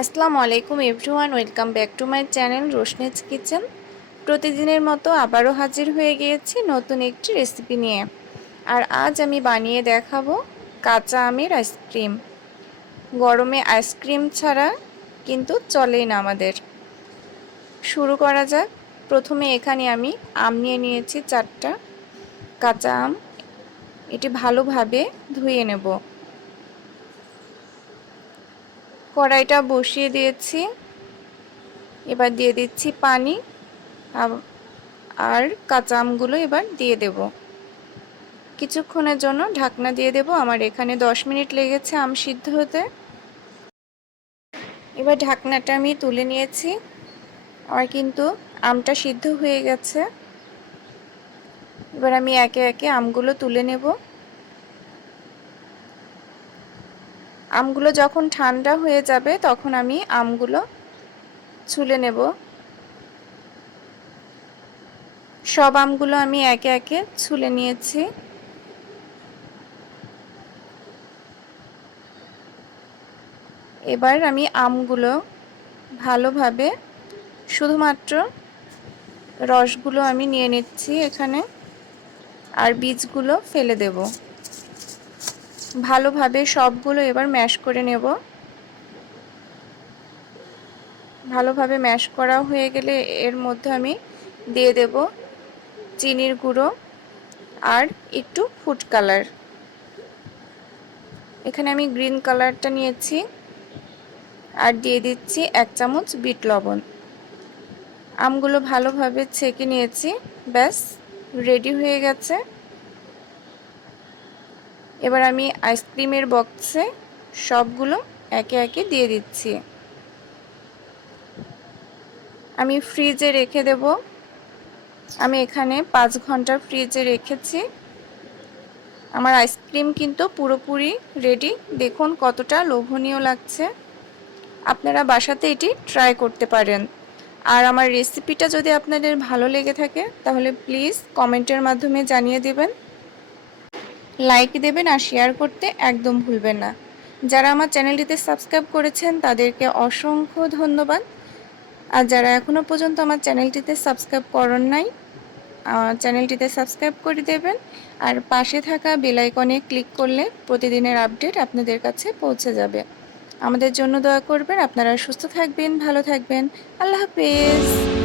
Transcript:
আসসালামু আলাইকুম everyone, welcome back to my channel Roshni's kitchen. প্রতিদিনের মতো আবারও হাজির হয়ে গিয়েছি নতুন একটি রেসিপি নিয়ে। আর আজ আমি বানিয়ে দেখাবো কাঁচা আমের আইসক্রিম। গরমে আইসক্রিম ছাড়া কিন্তু চলেই না আমাদের। শুরু করা যাক। প্রথমে এখানে আমি আম নিয়ে নিয়েছি 4টা কাঁচা আম। এটি ভালোভাবে ধুয়ে নেব। কড়াইটা বসিয়ে দিয়েছি। এবার দিয়ে দিচ্ছি পানি আর কাঁচা আমগুলো এবার দিয়ে দেব। কিছুক্ষণের জন্য ঢাকনা দিয়ে দেব। আমার এখানে 10 মিনিট লেগেছে আম সিদ্ধ হতে। এবার ঢাকনাটা আমি তুলে নিয়েছি। আমার কিন্তু আমটা সিদ্ধ হয়ে গেছে। এবার আমি একে একে আমগুলো তুলে নেব। আমগুলো যখন ঠান্ডা হয়ে যাবে তখন আমি আমগুলো ছুলে নেব। সব আমগুলো আমি একে একে ছুলে নিয়েছি। এবার আমি আমগুলো ভালোভাবে শুধুমাত্র রসগুলো আমি নিয়ে নিচ্ছি এখানে, আর বীজগুলো ফেলে দেব। ভালোভাবে সবগুলো এবার ম্যাশ করে নেব। ভালোভাবে ম্যাশ করা হয়ে গেলে এর মধ্যে আমি দিয়ে দেব চিনির গুঁড়ো আর একটু ফুড কালার। এখানে আমি গ্রিন কালারটা নিয়েছি। আর দিয়ে দিচ্ছি 1 চামচ বিট লবণ। আমগুলো ভালোভাবে ছেঁকে নিয়েছি। ব্যাস রেডি হয়ে গেছে। এবার আমি আইসক্রিমের বক্সে সবগুলো একে একে দিয়ে দিচ্ছি। আমি ফ্রিজে রেখে দেব। আমি এখানে 5 ঘন্টা ফ্রিজে রেখেছি। আমার আইসক্রিম কিন্তু পুরোপুরি রেডি। দেখুন কতটা লোভনীয় লাগছে। আপনারা বাসাতে এটি ট্রাই করতে পারেন। আর আমার রেসিপিটা যদি আপনাদের ভালো লেগে থাকে তাহলে প্লিজ কমেন্টের মাধ্যমে জানিয়ে দেবেন, লাইক দেবেন আর শেয়ার করতে একদম ভুলবেন না। যারা আমার চ্যানেলটিতে সাবস্ক্রাইব করেছেন তাদেরকে অসংখ্য ধন্যবাদ। আর যারা এখনও পর্যন্ত আমার চ্যানেলটিতে সাবস্ক্রাইব করেন নাই, চ্যানেলটিতে সাবস্ক্রাইব করে দেবেন। আর পাশে থাকা বেল আইকনে ক্লিক করলে প্রতিদিনের আপডেট আপনাদের কাছে পৌঁছে যাবে। আমাদের জন্য দোয়া করবেন। আপনারা সুস্থ থাকবেন, ভালো থাকবেন। আল্লাহ হাফেজ।